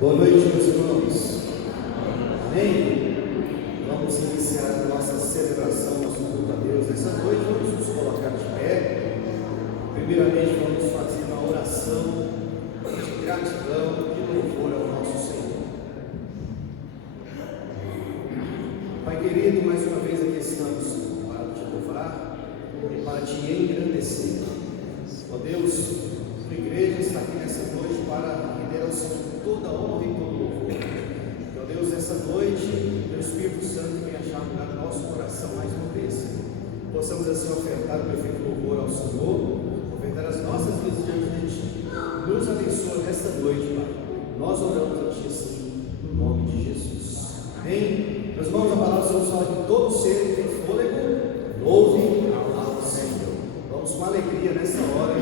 Boa noite, meus irmãos. Amém? Vamos iniciar a nossa celebração, nosso culto a Deus nessa noite. Vamos nos colocar de pé. Primeiramente, vamos fazer uma oração de gratidão e louvor ao nosso Senhor. Pai querido, mais uma vez aqui estamos para te louvar e para te engrandecer. Ó Deus, a igreja está aqui nessa noite para render ao Senhor toda a honra e todo o louvor. Ó Deus, nessa noite, o Espírito Santo vem achar lugar no nosso coração mais uma vez, Senhor. Possamos assim ofertar o perfeito louvor ao Senhor, ofertar as nossas vidas diante de Ti. Nos abençoa nesta noite, Pai. Nós oramos a Ti assim, no nome de Jesus. Amém? Meus irmãos, a palavra do Senhor fala que todo ser que tem fôlego, louve ao Senhor. Vamos com alegria nessa hora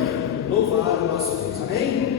louvar o nosso Deus. Amém?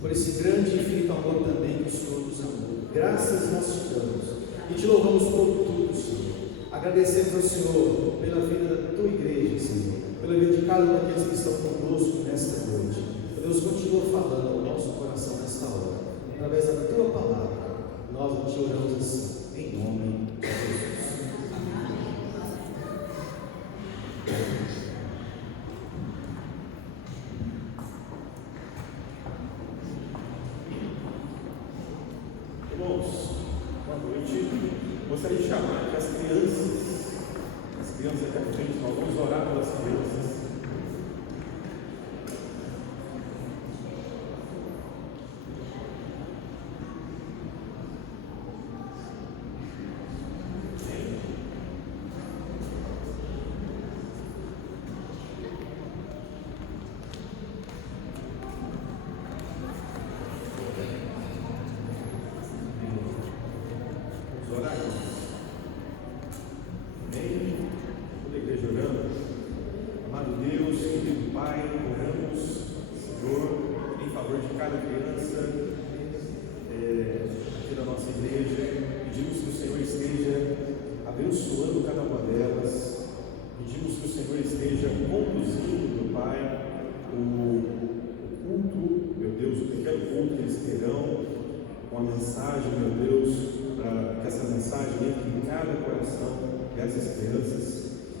por esse grande e infinito amor também que o Senhor nos amou. Graças nós te damos e te louvamos por tudo, Senhor. Agradecemos ao Senhor pela vida da tua igreja, Senhor, pela vida de cada um daqueles que estão conosco nesta noite. Deus, continua falando ao nosso coração nesta hora, através da tua palavra. Nós te oramos assim, em nome de Jesus. Irmãos, boa noite. Gostaria de chamar aqui as crianças aqui à frente. Nós vamos orar pelas crianças. Essas crianças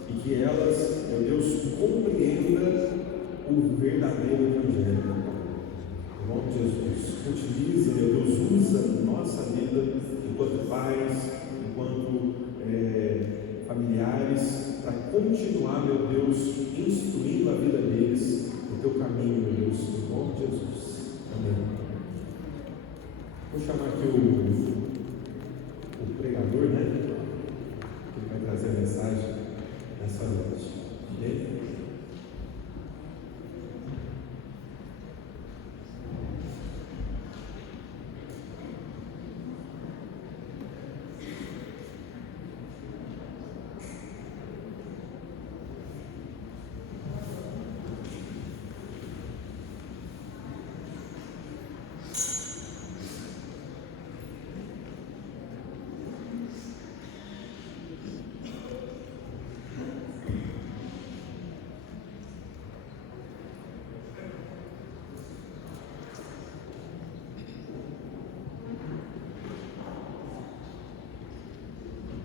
e que elas, meu Deus, compreendam o verdadeiro Evangelho. Em nome de Jesus, utiliza, meu Deus, usa nossa vida enquanto pais, enquanto familiares, para continuar, meu Deus, instruindo a vida deles no teu caminho, meu Deus, em nome de Jesus. Amém. Vou chamar aqui o pregador, né? Vai trazer a mensagem nessa noite. Amém?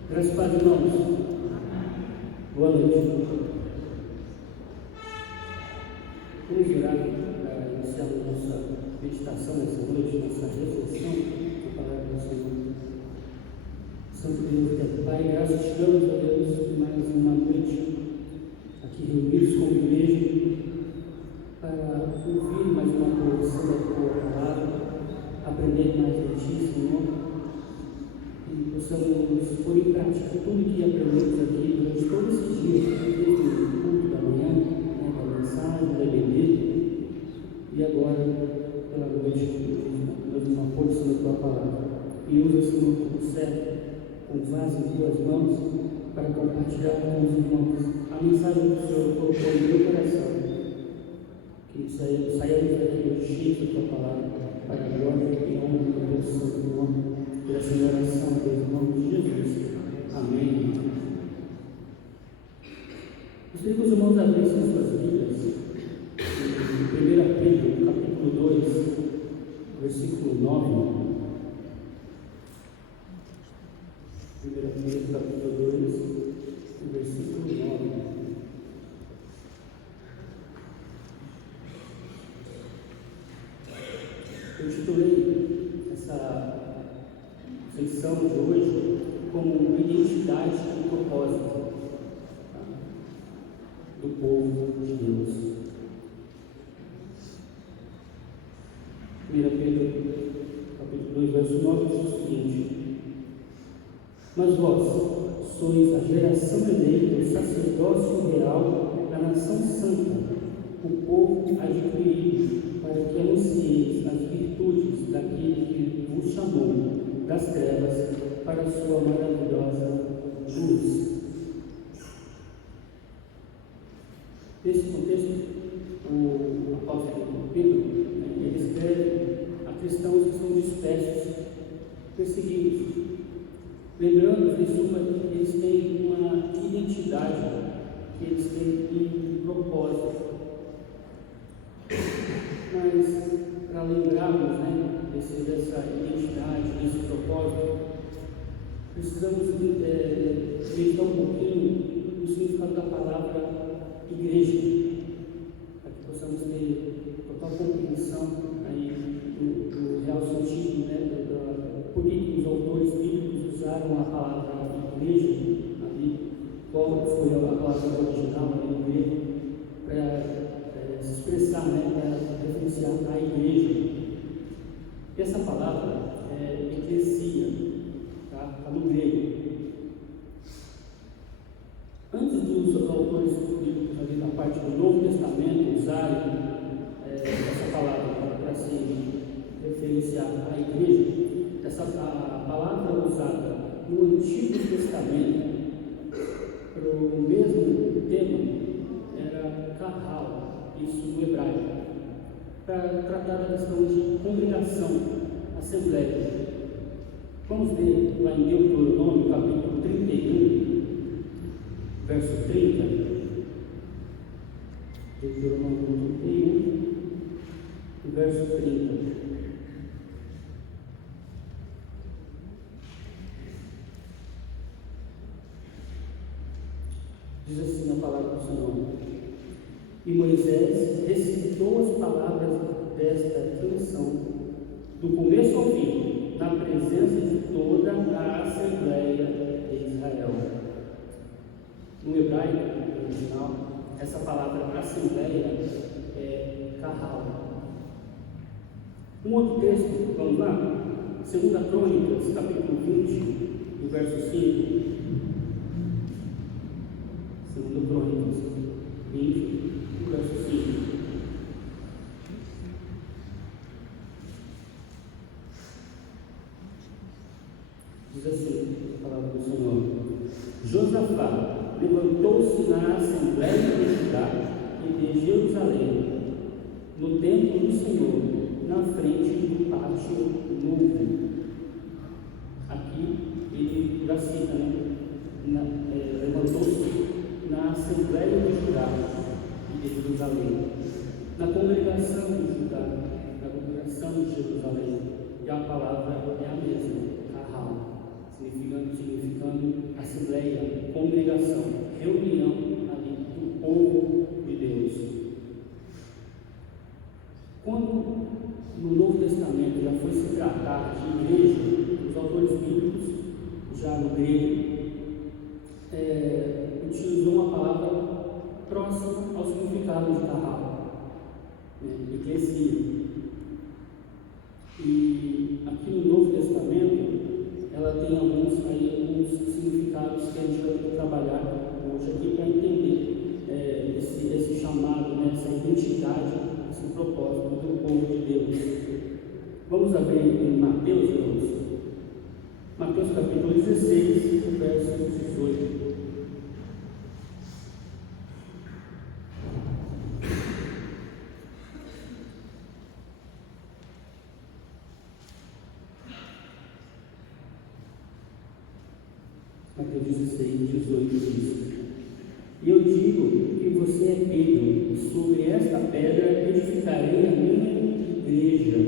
Graças a Deus, irmãos. Boa noite. Vamos orar para iniciar nossa meditação nessa noite, nossa reflexão da palavra do Senhor. Santo Deus, Pai, graças te damos, ó Deus, por mais uma noite aqui reunidos como igreja para ouvir mais uma porção da tua palavra, aprender mais de ti, Senhor. E possamos pôr em prática tudo que aprendemos aqui durante todo esse dia, desde o culto da manhã, da mensagem, da EBD, e agora, pela noite, damos uma porção da tua palavra. E usa, Senhor, como servo, com vaso em tuas mãos, para compartilhar com os irmãos a mensagem que o Senhor colocou no meu coração. Que saiamos daqui cheios da tua palavra, para a glória e honra do teu santo nome. Por essa oração, Deus, em nome de Jesus. Amém. Gostaria que os irmãos abrissem suas Bíblias em 1 Pedro, capítulo 2, versículo 9. 1 Pedro, capítulo 2, versículo 9. Eu titulei essa lição de hoje como identidade e propósito do povo de Deus. 1 Pedro, capítulo 2, verso 9, diz o seguinte: Mas vós sois a geração eleita, o sacerdócio real, a nação santa, o povo adquirido, para que anuncieis as virtudes daquele que vos chamou das trevas para a sua maravilhosa luz. Nesse contexto, o apóstolo Pedro, ele escreve cristãos que são dispersos, perseguidos. Lembrando que eles têm uma identidade, que eles têm um propósito. Mas, para lembrarmos dessa identidade, desse propósito, precisamos meditar um pouquinho no significado da palavra igreja, para que possamos ter total compreensão aí do real sentido, por que os autores bíblicos usaram a palavra igreja ali, qual foi a palavra original ali no grego, para se expressar, para referenciar a igreja. E essa palavra é eclesia, está no grego. Antes dos autores bíblicos ali na parte do Novo Testamento usarem essa palavra para se referenciar à igreja, a palavra usada no Antigo Testamento para o mesmo tema era kahal, isso no hebraico, para tratar da questão de congregação, assembleia. Vamos ver lá em Deuteronômio, capítulo 31, verso 30. Deuteronômio 31, verso 30. Diz assim a palavra do Senhor: e Moisés recitou as palavras desta canção, do começo ao fim, na presença de toda a Assembleia de Israel. No hebraico original, essa palavra assembleia é kahal. Um outro texto, vamos lá? 2 Crônicas, capítulo 20, do verso 5. 2 Crônicas 20, verso 5. Diz assim a palavra do Senhor: Josafá levantou-se na Assembleia de Judá e de Jerusalém, no templo do Senhor, na frente do pátio novo. Aqui ele já cita, levantou-se na Assembleia de Judá e de Jerusalém, na congregação de Judá, na congregação de Jerusalém, e a palavra é a mesma, kahal, significando assembleia, congregação, reunião ali do povo de Deus. Quando no Novo Testamento já foi se tratar de igreja, os autores bíblicos, já no grego, utilizou uma palavra próxima ao significado de kahal, eclesia. E aqui no Novo Testamento ela tem alguns significados que a gente vai trabalhar hoje aqui para entender esse chamado, essa identidade, esse propósito do povo de Deus. Vamos abrir em Mateus, irmãos. Mateus capítulo 16, verso 18. Mateus 16, 18 diz: e eu digo que você é Pedro, e sobre esta pedra edificarei a minha igreja,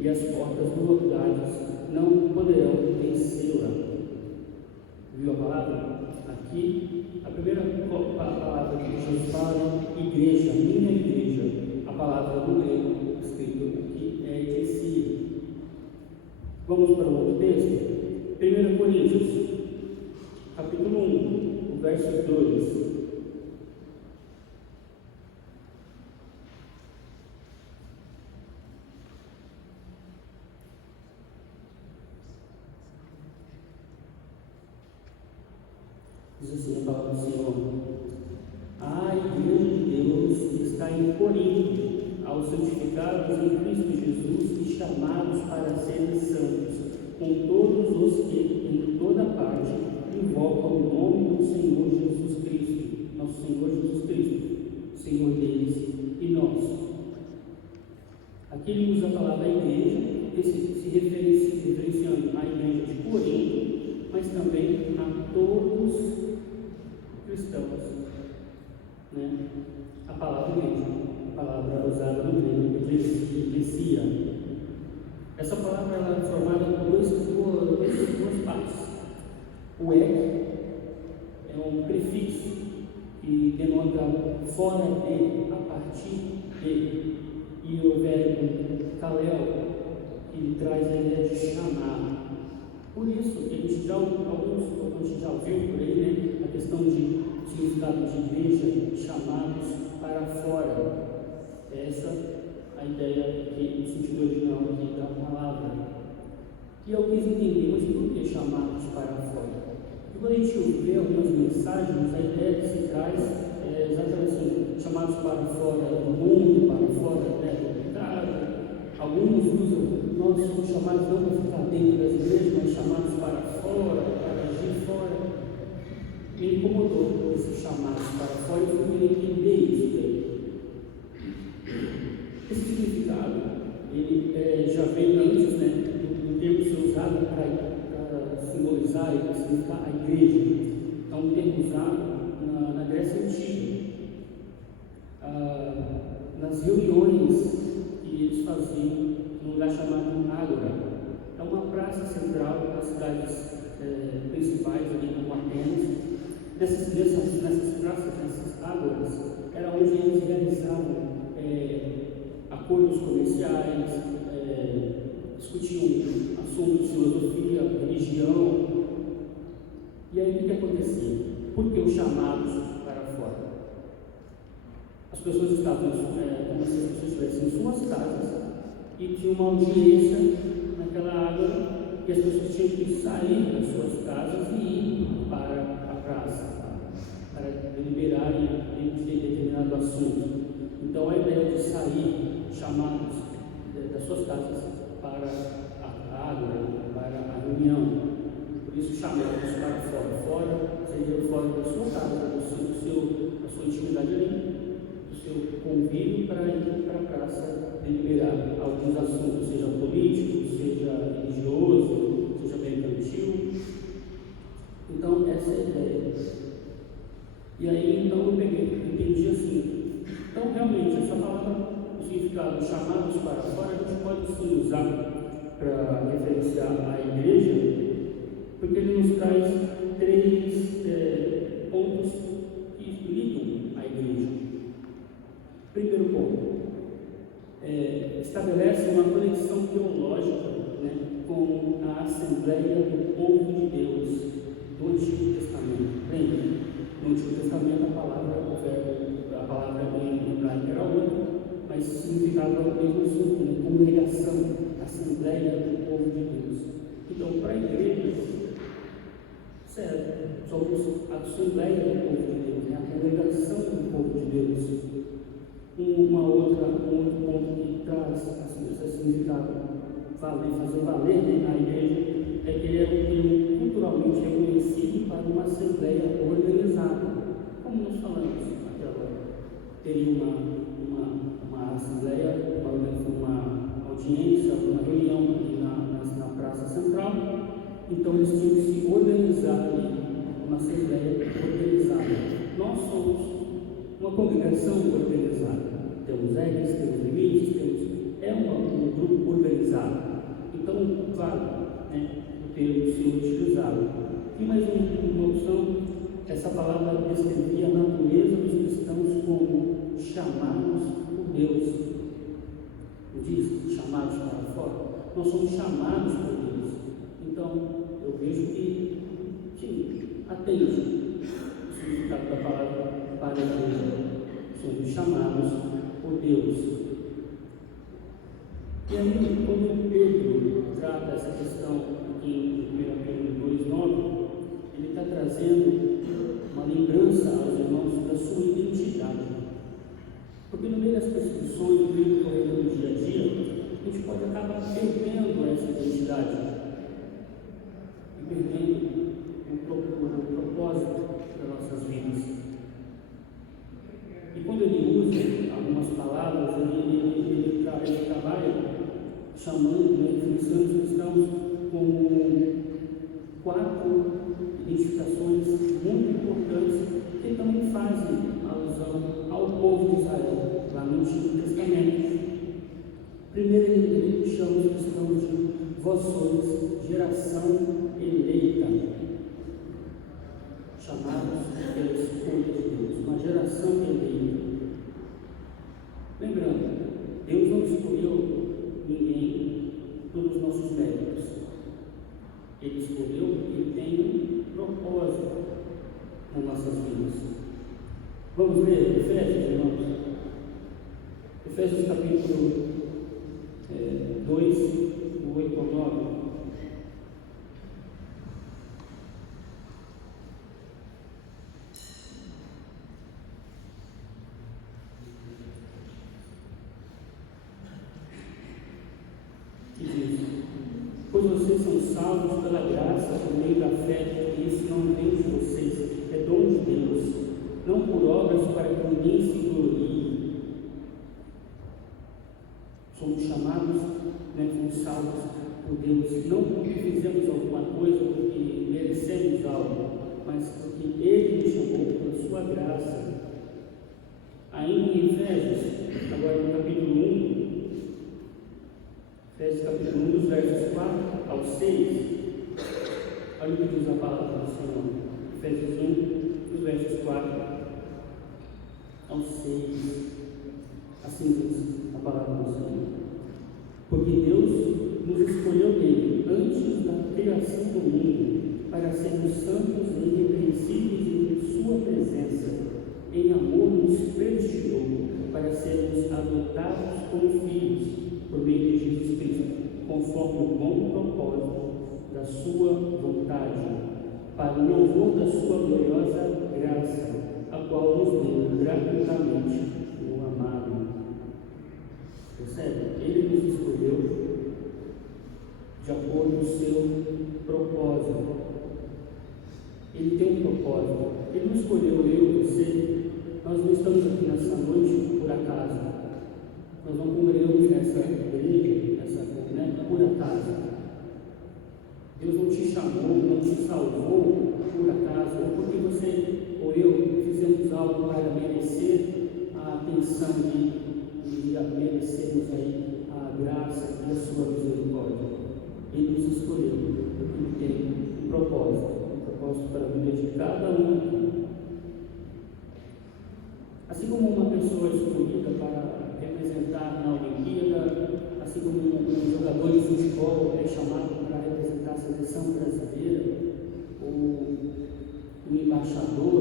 e as portas do Hades não poderão vencê-la. Viu a palavra? Aqui, a primeira palavra que Jesus fala é igreja, minha igreja. A palavra do grego escrito aqui é eclesia. Vamos para o outro texto? 1 Coríntios, capítulo 1, o verso 2. Diz assim a palavra do Senhor: a igreja de Deus está em Corinto, aos santificados em Cristo Jesus e chamados para serem santos, com todos os que em toda parte invocam o nome do Senhor Jesus Cristo, nosso Senhor Jesus Cristo, Senhor deles e nós. Aqui ele usa a palavra igreja, se referenciando à igreja de Corinto, mas também a todos os cristãos. Né? A palavra igreja, a palavra usada no grego, eclesia. Essa palavra ela é formada por duas partes. O é um prefixo que denota fora de, a partir de, e o verbo kalel, que traz a ideia de chamar. Por isso, a gente já ouviu por aí, né, a questão de significado de igreja, chamados para fora. Essa é a ideia, o sentido original aqui da palavra. E eu quis entender, mas por que chamados para fora? Porque quando a gente vê algumas mensagens, a ideia que se traz é exatamente assim, chamados para fora do mundo, para fora do pecado. Alguns usam, nós somos chamados não para ficar dentro das igrejas, mas chamados para fora, para agir fora. Me incomodou esse chamados para fora e eu fui entender isso daí. Esse significado, ele já veio antes, né, do termo ser usado para simbolizar e significar a igreja. É um termo usado na Grécia Antiga. Nas reuniões que eles faziam num lugar chamado Ágora. É uma praça central das cidades principais, ali como Atenas. Nessas praças, nessas ágoras, era onde eles realizavam acordos comerciais, discutiam assuntos de filosofia, religião. E aí o que acontecia? Por que os chamados para fora? As pessoas estavam como se as pessoas estivessem em suas casas e tinha uma audiência naquela água que as pessoas tinham que sair das suas casas e ir para a praça para deliberarem de determinado assunto. Então a ideia de sair chamados das suas casas para a água, para a reunião. Por isso chamados para fora. Fora seria fora da sua casa, da sua intimidade ali, do seu convívio para ir para a praça deliberar alguns assuntos, seja político, seja religioso, seja mercantil. Então essa é a ideia. E aí então eu entendi assim. Então realmente essa palavra, o significado chamados para fora, a gente pode sim usar para referenciar a igreja, porque ele nos traz três pontos que ligam a igreja. Primeiro ponto, estabelece uma conexão teológica, né, com a Assembleia do Povo de Deus do Antigo Testamento. Lembra? No Antigo Testamento a palavra em hebraico era outra, mas significava o mesmo assunto, né? Congregação, Assembleia do Povo de Deus. Então, para a igreja, certo, somos a Assembleia do Povo de Deus, né? A congregação do Povo de Deus. Um outro ponto que traz esse significado, fazer valer, né, na igreja, é que ele é um termo culturalmente reconhecido para uma assembleia organizada. Como nós falamos até agora, teria uma assembleia, uma audiência, uma reunião ali na praça central. Então eles tinham que se organizar ali, uma assembleia organizada. Nós somos uma congregação organizada. Temos regras, temos limites, um grupo organizado. Então, vale, né, o termo ser utilizado. E mais uma opção, essa palavra descrevia a natureza dos cristãos como chamados por Deus. Não diz chamados para fora? Nós somos chamados por Deus. Então, eu vejo que, sim, atende o significado da palavra para a igreja. Somos chamados por Deus. E aí, quando Pedro trata essa questão aqui em 1 Pedro 2,9, ele está trazendo uma lembrança aos irmãos da sua identidade. Porque no meio das perseguições, no meio do corredor do dia a dia, a gente pode acabar perdendo essa identidade e perdendo o propósito das nossas vidas. E quando ele usa algumas palavras, ele trabalha chamando, influenciando os cristãos com 4 identificações muito importantes que também fazem alusão ao povo de Israel, lá no Antigo Testamento. Primeiro, ele chama os cristãos de vós sois geração eleita, chamados pela escolha de Deus, uma geração eleita. Lembrando, Deus não escolheu ninguém pelos nossos méritos. Ele escolheu porque Ele tem um propósito nas nossas vidas. Vamos ler Efésios, irmãos? Efésios capítulo 2, do 8 ao 9. Que diz: pois vocês são salvos pela graça por meio da fé, e isso não vem de vocês, é dom de Deus, não por obras para que ninguém se glorie. Somos chamados, fomos salvos por Deus, não porque fizemos alguma coisa, porque merecemos algo, mas porque Ele nos chamou pela sua graça. Ainda em Efésios, agora no capítulo 1, Efésios capítulo 1, dos versos 4 ao 6, olha o que diz a palavra do Senhor. Efésios 1, dos versos 4 ao 6, assim diz a palavra do Senhor. Porque Deus nos escolheu nele antes da criação do mundo para sermos santos e irrepreensíveis em sua presença. Em amor nos predestinou para sermos adotados como filhos por meio de Jesus Cristo, conforme o bom propósito da sua vontade, para o louvor da sua gloriosa graça, a qual nos deu gratuitamente no amado. Percebe? Ele nos escolheu de acordo com o seu propósito. Ele tem um propósito. Ele não escolheu eu, você. Nós não estamos aqui nessa noite por acaso. Nós não congregamos nessa igreja, por acaso. Deus não te chamou, não te salvou por acaso, ou porque você ou eu fizemos algo para merecer a atenção de merecermos aí a graça e a sua misericórdia. Ele nos escolheu, porque Ele tem um propósito para a vida de cada um aqui. Assim como uma pessoa é escolhida para representar na Olimpíada, assim como um jogador de futebol é chamado para representar a seleção brasileira, ou um embaixador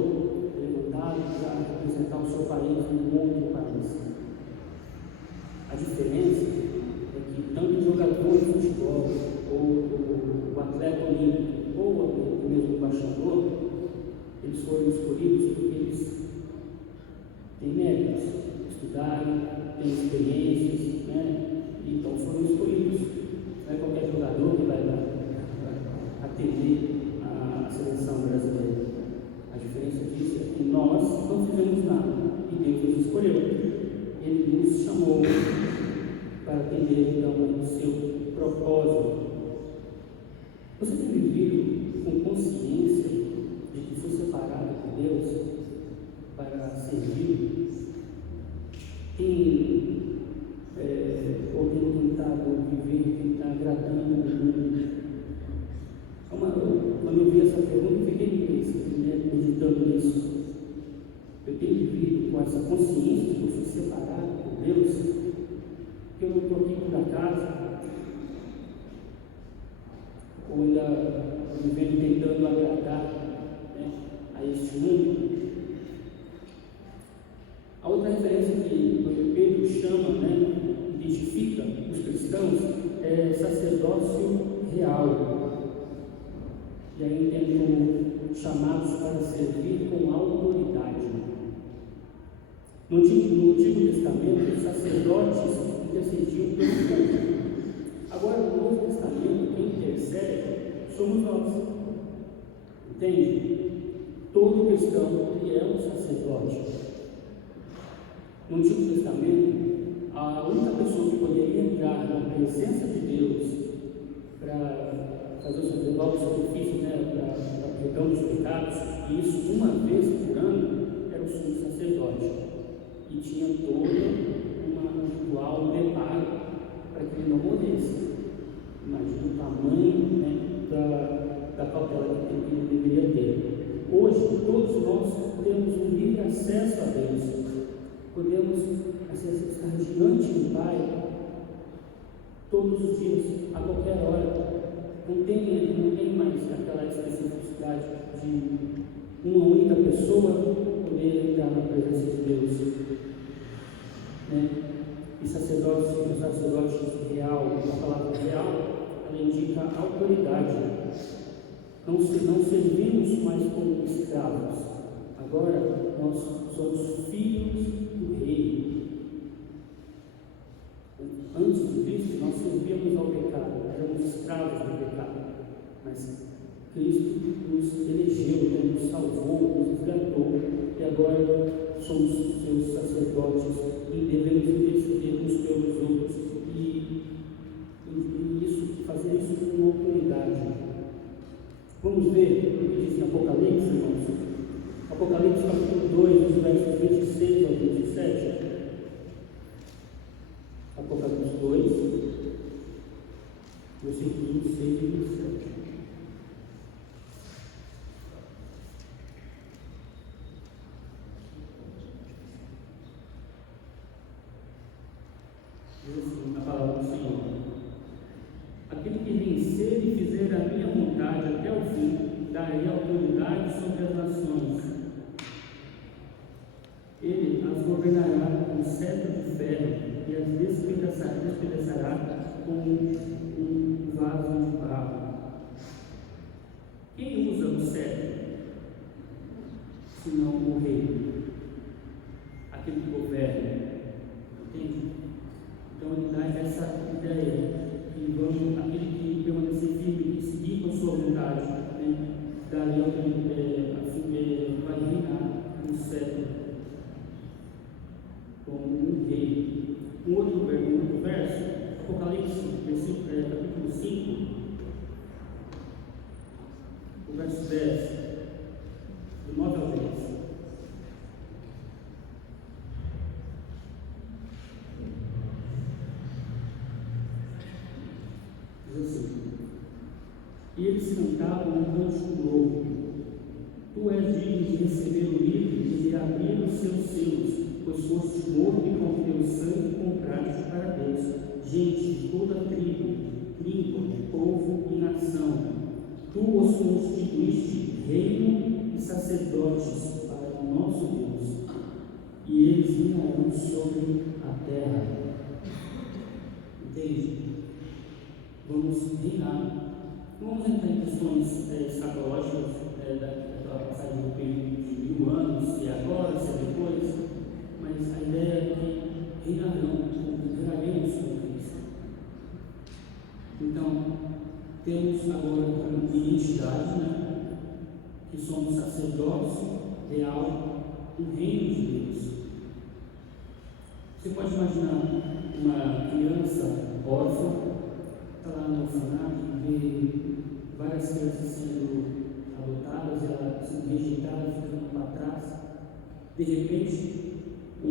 levantado para representar o seu país no outro país. A diferença é que tanto o jogador de futebol, ou o atleta olímpico, ou o mesmo embaixador, eles foram escolhidos porque eles têm méritos, estudaram, têm experiências, então foram escolhidos. Não é qualquer jogador que vai atender a seleção brasileira. A diferença disso é que nós não fizemos nada e Deus nos escolheu. Ele nos chamou para atender então o seu propósito. Você tem vivido com consciência de que foi separado por Deus para servir? Ou tem tentado viver, tentar agradando o mundo? Quando eu vi essa pergunta, eu fiquei meditando nisso. Eu tenho vivido com essa consciência de que eu fui separado por Deus, que eu não estou aqui por acaso, ou ainda vivendo tentando agradar a este mundo. A outra referência que Pedro chama, identifica os cristãos, é sacerdócio real. E aí entendo chamados para servir com autoridade. No Antigo Testamento, os sacerdotes intercediam pelo povo. Agora, no Novo Testamento, quem intercede somos nós. Entende? Todo cristão é um sacerdote. No Antigo Testamento, a única pessoa que poderia entrar na presença de que isso, uma vez por ano, era o sumo sacerdote. E tinha todo um ritual, um preparo para que ele não morresse. Imagina o tamanho, né, da cautela que ele deveria ter. Hoje, todos nós temos um livre acesso a Deus. Podemos estar diante do Pai todos os dias, a qualquer hora. Não tem mais aquela especificidade de uma única pessoa poder entrar na presença de Deus. Né? E o sacerdote real, a palavra real, ela indica autoridade. Não servimos mais como escravos. Agora nós somos filhos do Rei. Antes de Cristo, nós servíamos ao pecado, éramos escravos do pecado. Mas Cristo nos elegeu, né? Nos salvou, nos resgatou. E agora somos seus sacerdotes e devemos interceder uns pelos outros e fazer isso com autoridade. Vamos ver o que diz em Apocalipse, irmãos? Apocalipse capítulo 2, os versos 26 ao 27. Apocalipse 2, versículos 26 e 27. Diz assim a palavra do Senhor: aquele que vencer e fizer a minha vontade até o fim, darei autoridade sobre as nações. Ele as governará com cetro de ferro e as despedaçará com um vaso de barro. Quem usa o cetro, senão o rei? Aquele que governa. Entende? Então ele dá essa ideia que aquele que permanecer firme e seguir com a sua vontade, né, vai reinar no cetro como um rei. Um outro verso, Apocalipse, capítulo 5, o verso 10, do 9 ao 10. Diz assim: e eles cantavam um cântico novo: tu és digno de receber o livro e de abrir os seus selos, pois foste morto e com teu sangue compraste para Deus gente de toda tribo, língua, povo e nação. Tu os constituíste reino e sacerdotes para o nosso Deus, e eles reinarão sobre a terra. Entende? Vamos reinar. Não vamos entrar em questões escatológicas daquela passagem do período de 1000 anos, se é agora, se é depois, mas a ideia é que reinaremos com Cristo. Então, temos agora uma identidade, né? Que somos sacerdotes real do reino de Deus. Você pode imaginar uma criança órfã, está lá no orfanato e vê várias crianças sendo adotadas, elas sendo rejeitadas, ficando para trás. De repente, um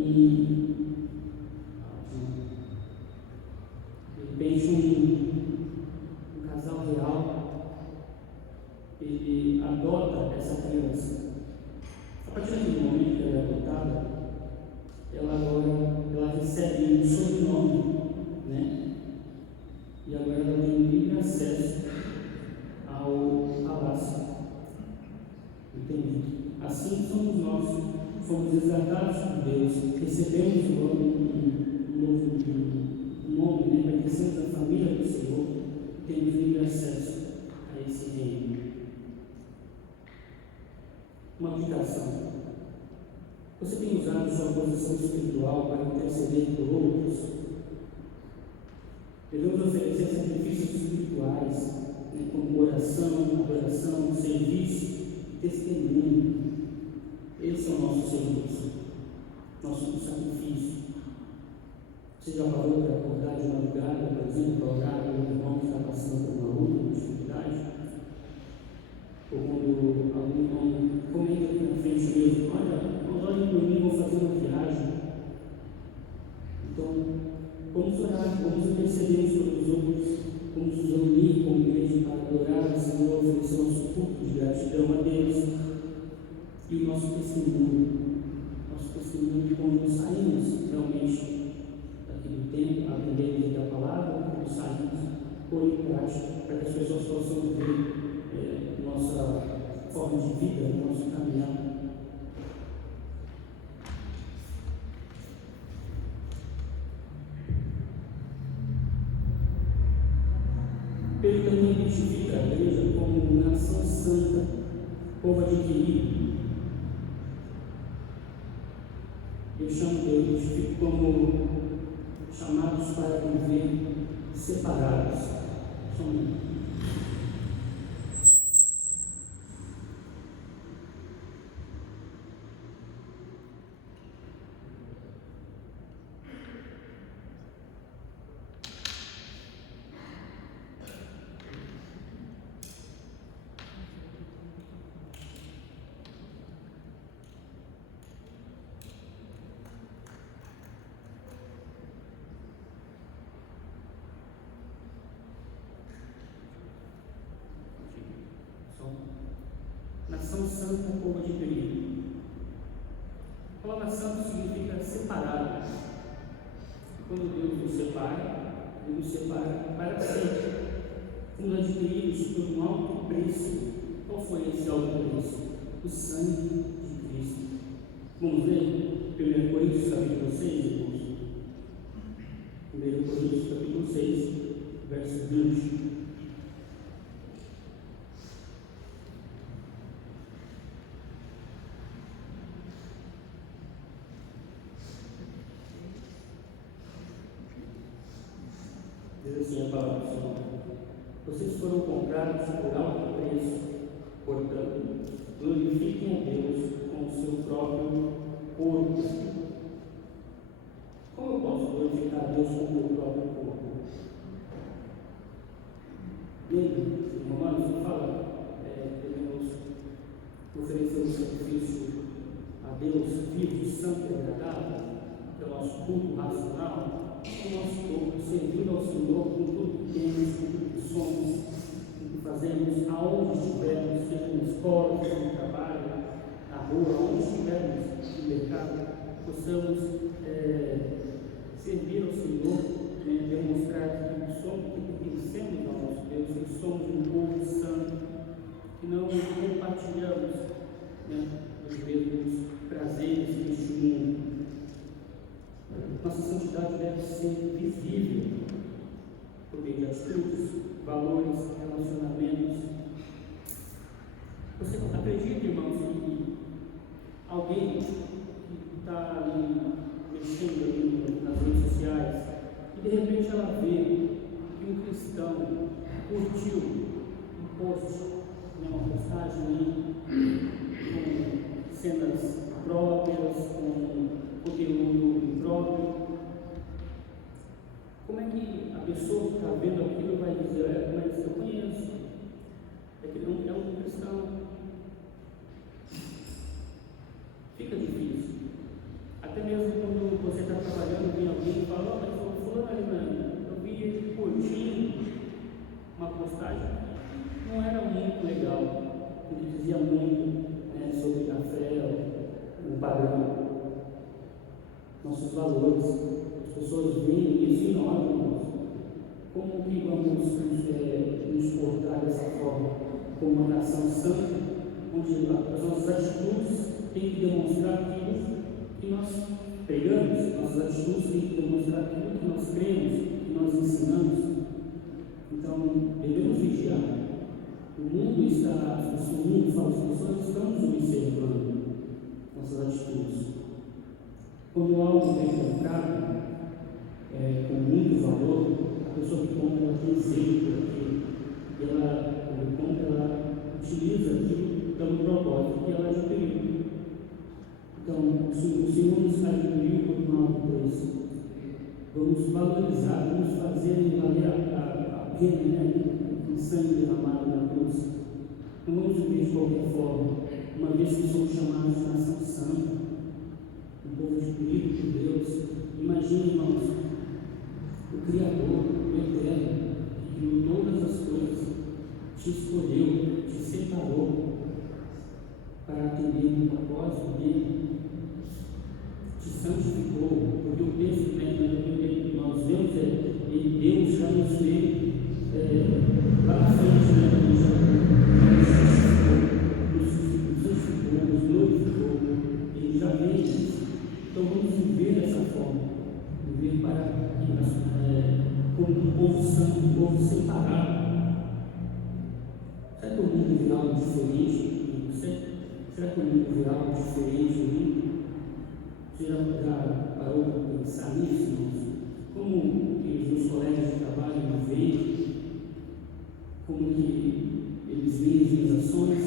casal real, ele adota essa criança. A partir daquele momento que ela é adotada, ela recebe um sobrenome, né? E agora ela tem livre acesso ao palácio. Entende? Assim somos nós, fomos resgatados por Deus, recebemos um nome, né? Pertencemos à família do Senhor, temos livre acesso a esse reino. Uma aplicação: você tem usado sua posição espiritual para interceder por outros? Devemos oferecer sacrifícios espirituais, né, como oração, adoração, serviço, testemunho. Esse é o nosso serviço, nosso sacrifício. Você já parou para acordar de madrugada, por exemplo, para orar quando o irmão está passando por uma luta, uma dificuldade? Ou quando algum irmão comenta verdade, para que as pessoas possam ver nossa forma de vida, nosso caminhar. Ele também identifica a igreja como nação santa, povo adquirido. Eu identifico como chamados para viver separados. Nação santa, povo adquirido. A palavra santo significa separado. Quando Deus nos separa, Ele nos separa para sempre. Fomos adquiridos por um alto preço. Qual foi esse alto preço? O sangue de Cristo. Vamos ler 1 Coríntios capítulo 6, irmãos. 1 Coríntios capítulo 6, verso 20. Diz assim a palavra do Senhor: vocês foram comprados por alto preço, portanto, glorifiquem a Deus com o seu próprio corpo. Como eu posso glorificar a Deus com o meu próprio corpo? Lembra, em Romanos, ele fala, devemos oferecer um sacrifício a Deus vivo, santo e agradável, que é o nosso culto racional. O nosso corpo, servindo ao Senhor com tudo que temos, com tudo que somos, com o que fazemos, aonde estivermos, seja na escola, seja no trabalho, na rua, aonde estivermos, no mercado, possamos servir ao Senhor, demonstrar que somos, que pertencemos ao nosso Deus, que somos um povo santo, que não compartilhamos os mesmos prazeres deste mundo. Nossa santidade deve ser visível por meio de atitudes, valores, relacionamentos. Você acredita, irmãos, que alguém que está ali mexendo ali nas redes sociais e de repente ela vê que um cristão curtiu um post, uma postagem ali, com cenas próprias, com conteúdo impróprio? Como é que a pessoa que está vendo aquilo vai dizer, mas eu conheço, é que não é um cristão? Fica difícil. Até mesmo quando você está trabalhando, vem alguém e fala, mas o fulano ali, eu vi ele curtindo uma postagem, não era muito legal, ele dizia muito sobre a fé, o padrão, nossos valores. As pessoas veem isso em nós, irmãos. Como que vamos nos portar dessa forma? Como uma nação santa, onde as nossas atitudes têm que demonstrar aquilo que nós pregamos, nossas atitudes têm que demonstrar aquilo que nós cremos, que nós ensinamos. Então, devemos vigiar. O mundo está, o mundo fala, as pessoas estão nos observando nossas atitudes. Quando algo vem comprado com muito valor, a pessoa que compra, ela tem zelo por aquilo, e ela compra, ela utiliza aquilo pelo propósito que ela adquiriu. Então, o Senhor nos adquiriu por um alto preço. Vamos valorizar, vamos fazer valer a pena, o sangue derramado na cruz. Não vamos viver de qualquer forma, uma vez que somos chamados de nação santa, um povo adquirido por Deus. Imagine, irmãos, o Criador, o Eterno, que criou todas as coisas, te escolheu, te separou para atender o propósito dele, te santificou, porque o texto que nós vemos Deus já nos fez como um povo santo, um povo separado. Será que o mundo virá algo diferente em você? Será que o mundo virá algo diferente em mim? Você já parou para pensar nisso, irmãos? Como que os meus colegas de trabalho me veem? Como que eles veem as minhas ações?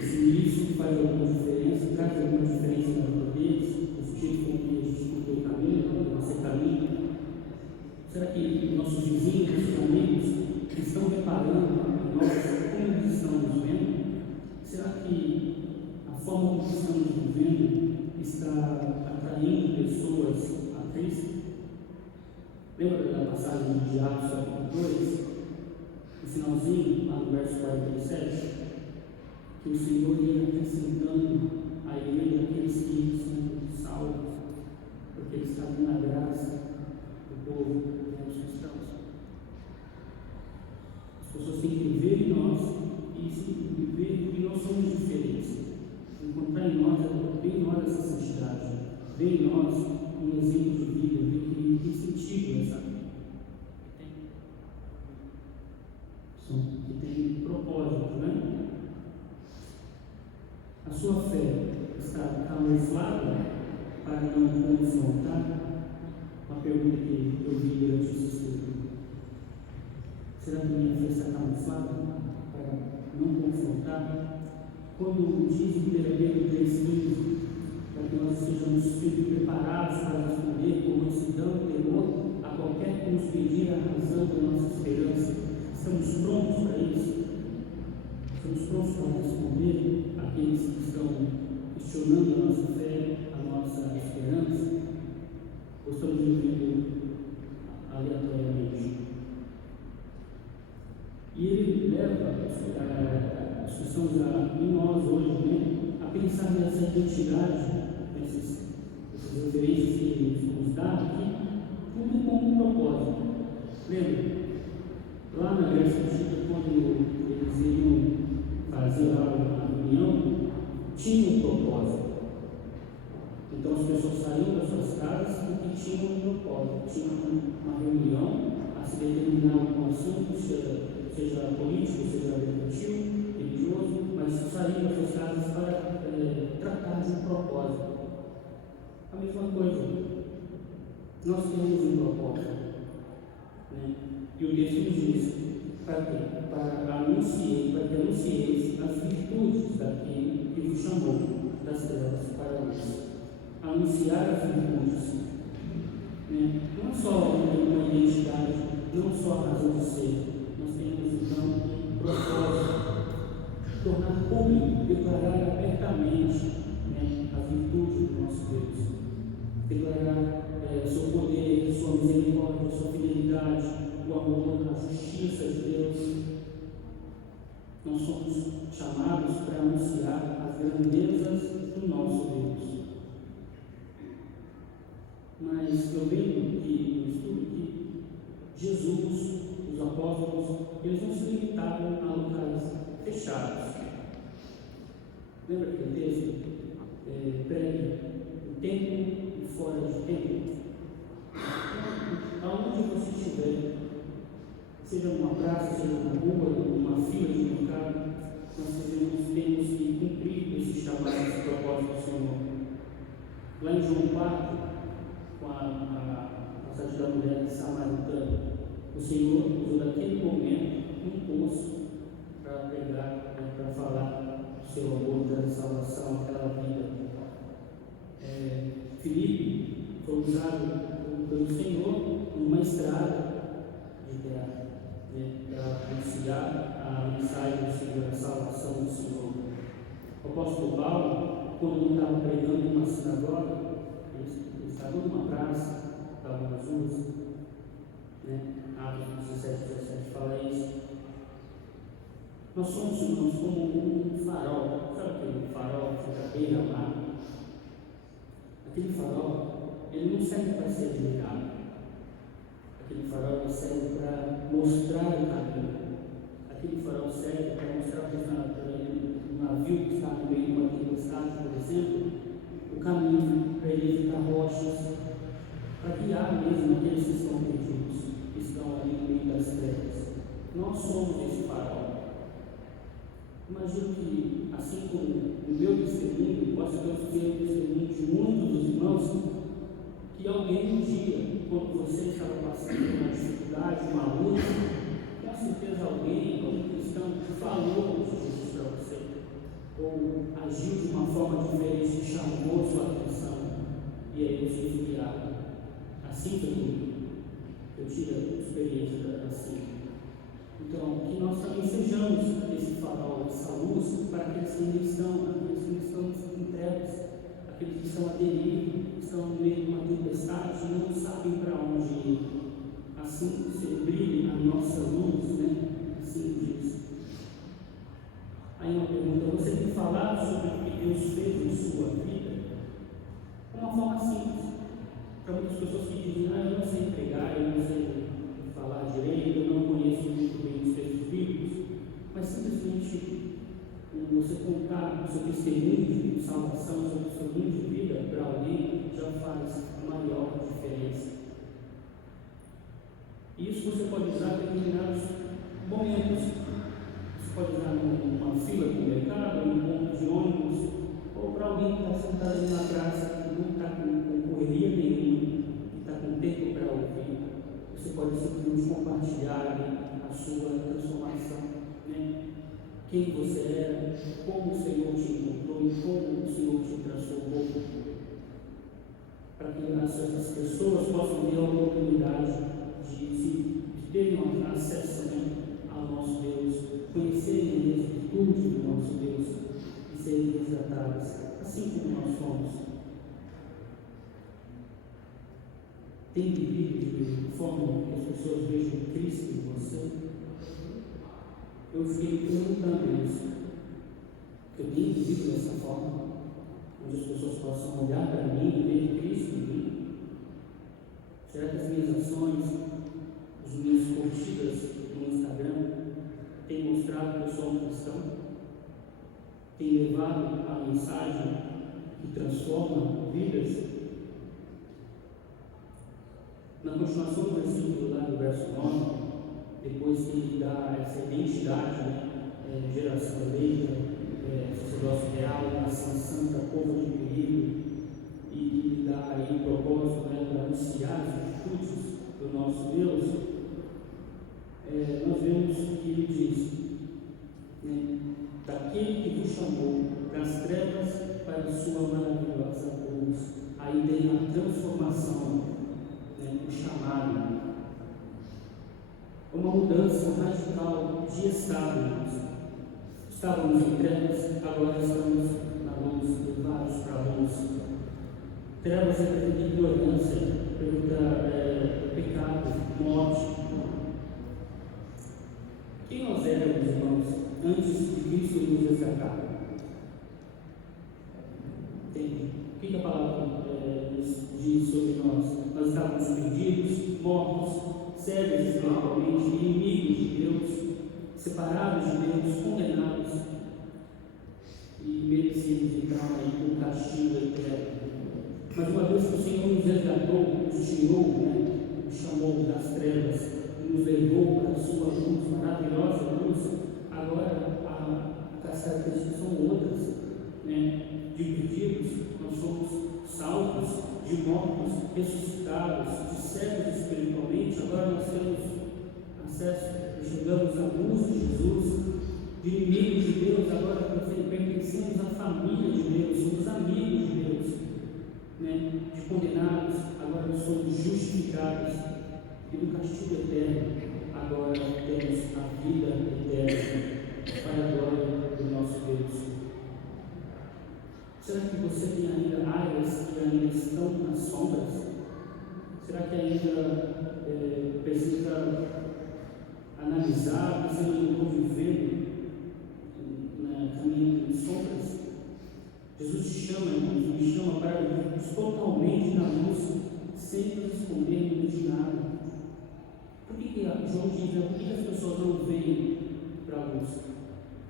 Se isso faz alguma diferença, traz alguma diferença na vida deles, no jeito com que a gente mudou o caminho, o nosso caminho? Será que nossos vizinhos, nossos amigos estão reparando em nós como eles estão nos vendo? Será que a forma como estamos vivendo está atraindo pessoas a Cristo? Lembra da passagem de Atos capítulo 2, no finalzinho, lá no verso 47, que o Senhor ia acrescentando à igreja aqueles que são salvos, porque eles estavam na graça do povo, dos cristãos. As pessoas têm que ver em nós e ver que nós somos diferentes, encontrar em nós, ver em nós essa santidade, ver em nós um exemplo de vida, ver que tem sentido essa vida, que tem propósito, né? A sua fé está camuflada para não confrontar? Uma pergunta que eu vi durante esse estudo. Será que minha fé está camuflada para não confrontar? Quando diz em 1 Pedro 3,15, para que nós sejamos sempre preparados para responder com mansidão e temor a qualquer que nos pedir a razão da nossa esperança, estamos prontos para isso? Estamos prontos para responder àqueles que estão questionando a nossa fé, a nossa esperança? Ou estamos vivendo aleatoriamente? E ele leva a discussão em nós hoje, né, a pensar nessa identidade, essas referências que nos dá aqui, tudo com um propósito. Lembra? Lá na Grécia Antiga, quando eles iriam fazer a reunião, tinha um propósito. Então as pessoas saíam das suas casas porque tinham um propósito, tinham uma reunião a se determinar algum assunto, seja político, seja religioso, mas saíam das suas casas para tratar de um propósito. A mesma coisa, nós temos um propósito, né? E o texto diz, para quê? Para que anuncieis as virtudes daquele que vos chamou das trevas para a luz. Anunciar as virtudes, né? Não só uma identidade, não só a razão de ser, nós temos então um propósito, tornar público, declarar abertamente, né, as virtudes do nosso Deus, declarar seu poder, sua misericórdia, sua fidelidade, o amor, a justiça de Deus. Nós somos chamados para anunciar as grandezas do nosso Deus. Mas eu vejo que no estudo que Jesus, os apóstolos, eles não se limitavam a locais fechados. Lembra aquele texto? Pregue no templo e fora de templo. Aonde você estiver, seja numa praça, seja na rua, numa fila de mercado, nós temos que cumprir esse chamado, esse propósito do Senhor. Lá em João 4, com a passagem da mulher samaritana, o Senhor usou daquele momento um poço para pregar, para falar do seu amor, da salvação, aquela vida. Filipe foi usado pelo Senhor numa estrada de terra, né, para anunciar a mensagem do Senhor, a salvação do Senhor. O apóstolo Paulo, quando ele estava pregando numa sinagoga, ele estava numa praça, estava nas ruas, né? Atos 17 fala isso. Nós somos, irmãos, como um farol. Sabe aquele farol que fica bem na mar? Aquele farol, ele não serve para ser admirado. Aquele farol serve para mostrar o caminho. Aquele farol serve para mostrar para um navio que está no meio de uma tempestade, por exemplo, o caminho, para ele evitar rochas, para guiar mesmo aqueles que estão perdidos, que estão você estava passando por uma dificuldade, uma luta, com certeza alguém, como cristão, falou de Jesus para você, ou agiu de uma forma diferente, chamou sua atenção, e aí você foi guiado. Assim foi comigo. Eu tive a experiência assim. Então, que nós também sejamos esse farol, essa luz para aqueles que ainda estão, aqueles que estão em trevas, aqueles que estão à deriva, estão no meio de uma tempestade e não sabem para onde ir. Assim se brilhe a nossa luz, né? Assim diz. Aí uma pergunta: você tem falado sobre o que Deus fez em sua vida? De uma forma simples. Para muitas pessoas que dizem: eu não sei pregar, eu não sei falar direito, eu não conheço muito bem os textos bíblicos, mas simplesmente você contar o seu testemunho de salvação, o seu testemunho de vida para alguém já faz a maior diferença. E isso você pode usar em determinados momentos. Você pode usar numa fila do mercado, num ponto de ônibus, ou para alguém que está sentado ali na praça, que não está com correria nenhuma, que está com tempo para ouvir. Você pode simplesmente compartilhar a sua transformação, né? Quem você era, como o Senhor te encontrou e como o Senhor te transformou, para que essas pessoas possam ter a oportunidade de terem acesso, né, ao nosso Deus, conhecerem as virtudes do nosso Deus e serem resgatadas, assim como nós somos. Tem vivido de forma que as pessoas vejam Cristo em você? Eu fiquei perguntando isso. Eu tenho vivido dessa forma, onde as pessoas possam olhar para mim e ver Cristo em mim? Será que as minhas ações, as minhas curtidas no Instagram têm mostrado que eu sou um cristão? Tem levado a mensagem que transforma vidas? Na continuação do versículo lá do verso 9, depois que ele dá essa identidade, né? Geração eleita, sacerdócio real, nação santa, povo de perigo, e ele dá aí o propósito, né, para anunciar as virtudes do nosso Deus, nós vemos que ele diz, né, daquele que vos chamou das trevas para a sua maravilhosa luz. Aí tem a transformação, o chamado, uma mudança radical de estado. Estávamos em trevas, agora estamos na luz, levados para a luz. Trevas representa ignorância, representa pecado, morte. Quem nós éramos, irmãos, antes de Cristo nos resgatar? Entende? O que a palavra nos diz sobre nós? Nós estávamos perdidos, mortos, cegos espiritualmente, inimigos de Deus, separados de Deus, condenados, e merecíamos entrar aí com o castigo eterno. Mas uma vez que o Senhor nos resgatou, nos tirou, nos chamou das trevas, nos levou para a sua luz, maravilhosa luz, agora as características são outras, de perdidos, nós somos salvos, de mortos, ressuscitados, de cegos espiritualmente, agora nós temos acesso, chegamos à luz de Jesus, de inimigos de Deus, agora pertencemos à família de Deus, somos amigos de Deus, de condenados, agora nós somos justificados, e do castigo eterno, agora temos a vida eterna, para a glória do nosso Deus. Será que você tem ainda áreas que ainda estão nas sombras? Será que ainda precisa analisar, precisa conviver caminhando em sombras? Jesus te chama, irmãos, me chama para vivermos totalmente na luz, sem nos escondermos de nada. Por que João diz, por que as pessoas não vêm para a luz?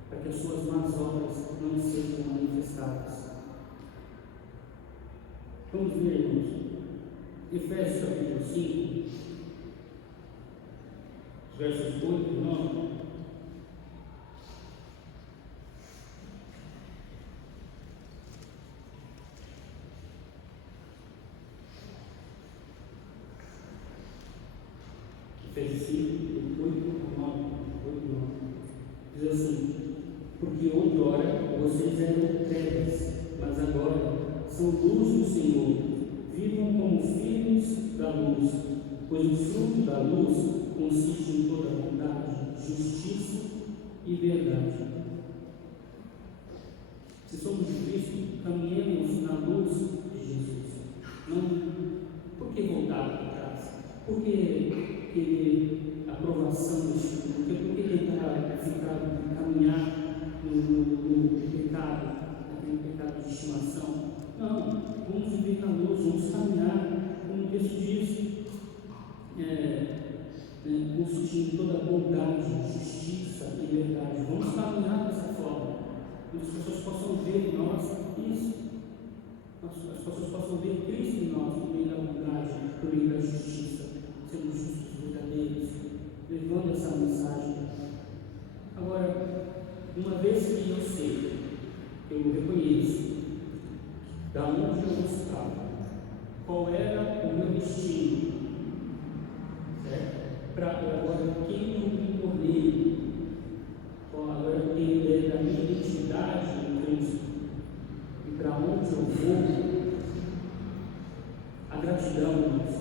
Para que as suas más obras não sejam manifestadas. Vamos ver, irmãos, Efésios capítulo 5, versos 8 e 9. Diz assim: porque outrora vocês eram trevas, mas agora são luz do Senhor. Vivam como filhos da luz, pois o fruto da luz consiste em toda bondade, justiça e verdade. Se somos de Cristo, caminhemos na luz de Jesus. Não, por que voltar para trás? Por que querer aprovação deste mundo? Por que tentar caminhar no pecado, naquele pecado de estimação? Não, vamos viver na luz, vamos caminhar, como o texto diz, consistindo toda bondade, justiça e verdade. Vamos caminhar dessa forma, que as pessoas possam ver em nós isso, as pessoas possam ver Cristo em nós, no meio da bondade, no meio da justiça, sendo justos, verdadeiros, levando essa mensagem. Agora, uma vez que eu sei, eu reconheço da onde eu estava, qual era o meu destino, certo? Para agora quem eu me tornei, agora eu tenho ideia da minha identidade em Cristo e para onde eu vou. A gratidão, irmãos,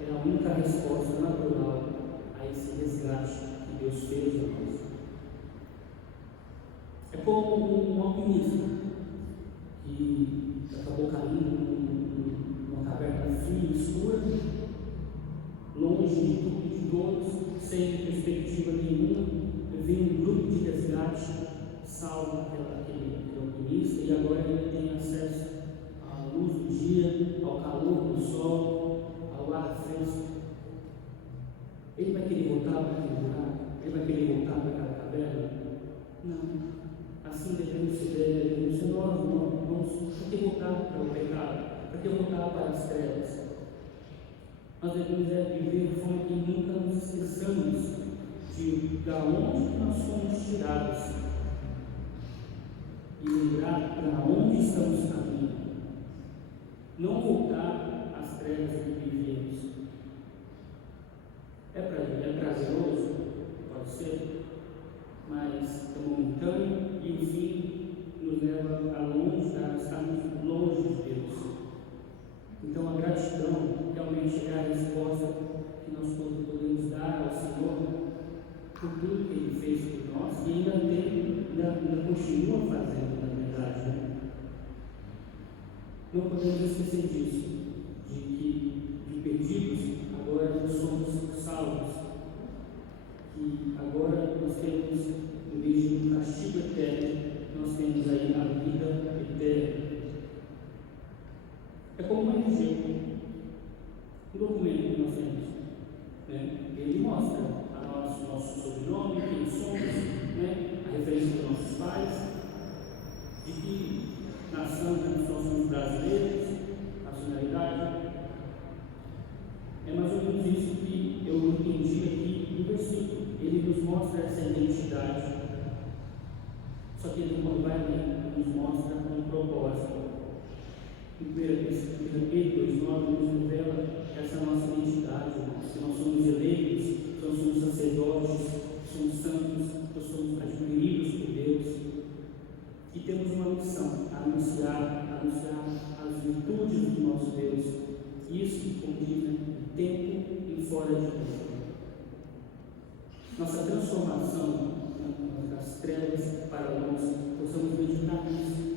é a única resposta natural a esse resgate que Deus fez a nós. É como um alpinista que acabou caindo numa caverna fria e escura, longe de tudo e de todos, sem perspectiva nenhuma. Vem um grupo de resgate, salva aquele alpinista, e agora ele tem acesso à luz do dia, ao calor do sol, ao ar fresco. Ele vai querer voltar para aquele lugar? Ele vai querer voltar para aquela caverna? Não. Assim devemos ser nós, irmãos. Por que voltar para o pecado? Por que voltar para as trevas? Nós devemos viver de forma que nunca nos esqueçamos de onde nós fomos tirados e lembrar para onde estamos caminhando. Não voltar às trevas que vivemos. É prazeroso? Pode ser, mas é momentâneo e o fim nos leva a longe, a estarmos longe de Deus. Então a gratidão realmente é a resposta que nós podemos dar ao Senhor por tudo que Ele fez por nós e ainda continua fazendo, na verdade. Não podemos esquecer disso, de que de perdidos agora nós somos salvos, que agora nós temos, em vez de um castigo eterno, nós temos aí a vida eterna. É como um RG, um documento que nós temos, né? Ele mostra nosso sobrenome, quem somos, né? A referência dos nossos pais, de que nação nós somos brasileiros, nacionalidade. É mais ou menos isso que eu entendi aqui no versículo. Ele nos mostra essa identidade, só que ele não vai além, nos mostra um propósito. Em 1 Pedro 2,9 nos revela essa nossa identidade, que nós somos eleitos, nós somos sacerdotes, somos santos, nós somos adquiridos por Deus e temos uma missão: anunciar as virtudes do nosso Deus. Isso, como diz, em tempo e fora de tempo. Nossa transformação das trevas para a luz, possamos meditar nisso.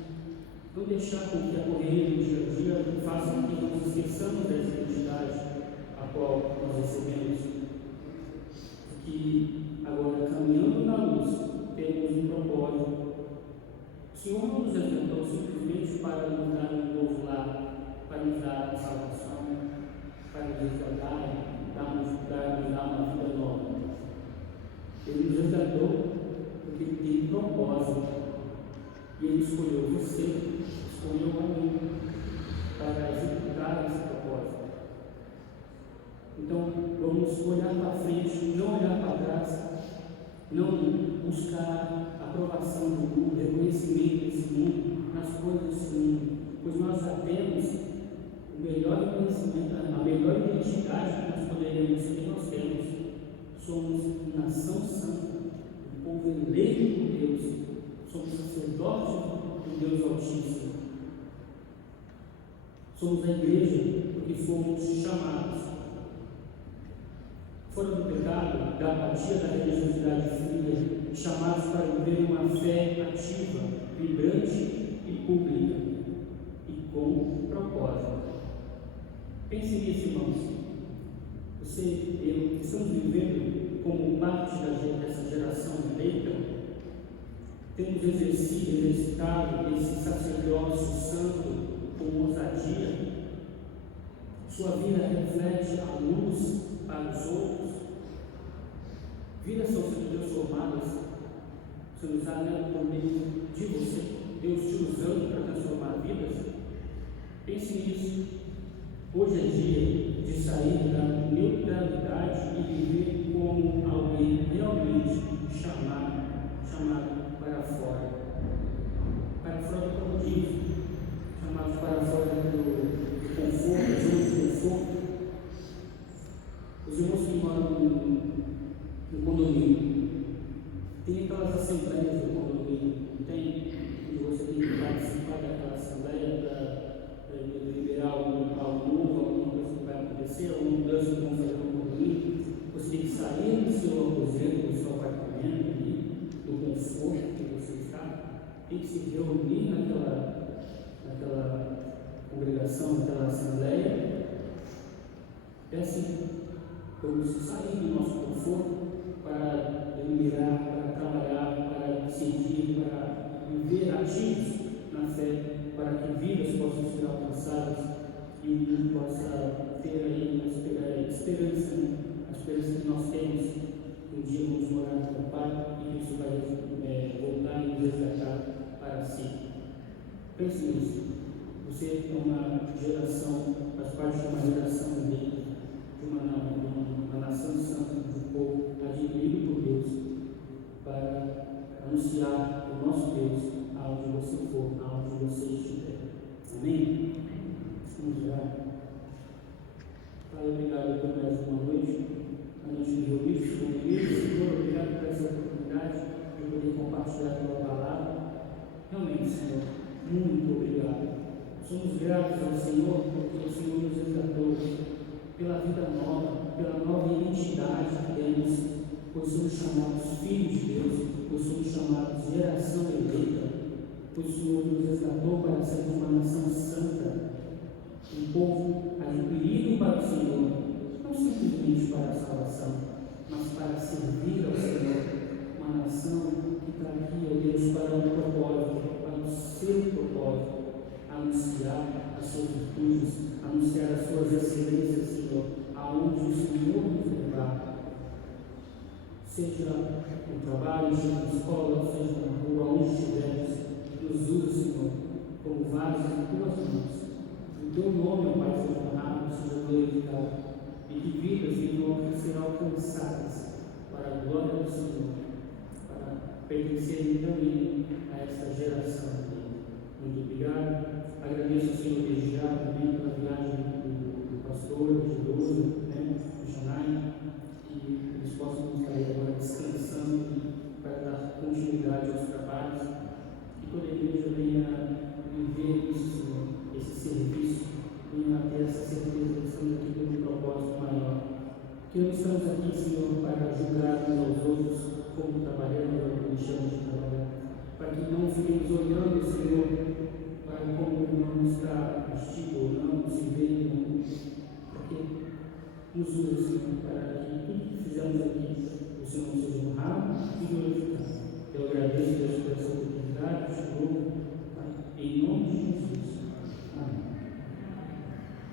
Não deixar com que a correria do dia a dia faça com que nós esqueçamos dessa identidade a qual nós recebemos. Que agora, caminhando na luz, temos um propósito. O Senhor não nos resgatou simplesmente para nos dar um novo lar, para nos dar a salvação, para nos resgatar, nos dar uma vida nova. Ele nos resgatou porque Ele tem propósito. E Ele escolheu você, escolheu a mim, para executar esse propósito. Então, vamos olhar para frente, não olhar para trás, não buscar aprovação do mundo, reconhecimento desse mundo, nas coisas desse mundo, pois nós já temos o melhor reconhecimento, a melhor identidade que nós poderíamos ter, nós temos. Somos nação santa, povo eleito por Deus, somos sacerdotes do Deus Altíssimo. Somos a igreja porque fomos chamados. Fora do pecado, da apatia, da religiosidade fria, chamados para viver uma fé ativa, vibrante e pública, e com propósito. Pense nisso, irmãos. Você e eu estamos vivendo como parte dessa geração eleita, temos exercitado esse sacerdócio santo com ousadia. Sua vida reflete a luz para os outros. Vidas são sendo transformadas, sendo usadas por meio de você, Deus te usando para transformar vidas. Pense nisso. Hoje é dia de sair da neutralidade e viver como alguém realmente chamado para fora do comodismo, chamado para fora do conforto, da zona de conforto. Os irmãos que moram no condomínio, tem aquelas assembleias do condomínio, tem, onde você tem que participar daquela assembleia para liberar algo novo, alguma coisa que vai acontecer, alguma mudança que vão fazer no condomínio. Você tem que sair do seu aposento, do seu apartamento, do conforto que você está, tem que se reunir naquela congregação, naquela assembleia. É assim, vamos sair do nosso conforto para deliberar, para trabalhar, para decidir, para viver ativos na fé, para que vidas possam ser alcançadas e o mundo possa ter aí a esperança, né? A esperança que nós temos que um dia vamos morar com o Pai e que isso vai voltar e nos resgatar para si. Pense nisso. Você é uma geração, faz parte de uma geração eleita, de uma nação santa, de um povo adquirido por Deus, para anunciar o nosso Deus aonde você for, aonde você estiver. Amém? Vamos orar. Pai, obrigado por mais uma noite, a noite de reunir com a igreja. Senhor, obrigado por essa oportunidade de poder compartilhar a tua palavra. Realmente, Senhor, muito obrigado. Somos gratos ao Senhor porque o Senhor nos resgatou pela vida nova, pela nova identidade que temos, pois somos chamados filhos de Deus, pois somos chamados geração eleita, pois o Senhor nos resgatou para ser uma nação santa, um povo adquirido para o Senhor, não simplesmente para a salvação, mas para servir ao Senhor, uma nação que está aqui, ó Deus, para um propósito, para o seu propósito, anunciar as suas virtudes, anunciar as suas excelências, Senhor, aonde o Senhor nos levar, seja no trabalho, seja na escola, seja na rua, onde estivermos, nos usa, Senhor, como vasos em tuas mãos. O teu nome, ó Pai, seja honrado, seja glorificado, e que vidas, Senhor, serão alcançadas para a glória do Senhor, para pertencerem também a essa geração. Muito obrigado. Agradeço, Senhor, desde já também pela viagem do pastor, de Doza, do Janai, que eles possam estar agora descansando para dar continuidade aos trabalhos. Que toda a igreja venha viver isso, Senhor, esse serviço, venha ter essa certeza que estamos aqui por um propósito maior. Que não estamos aqui, Senhor, para julgar uns aos outros como trabalhamos ou como deixamos de trabalhar, para que não fiquemos olhando, Senhor, para como o irmão está vestido ou não, se vê ou não, porque nos usa, Senhor, para que tudo que fizemos aqui, o Senhor seja honrado e glorificado.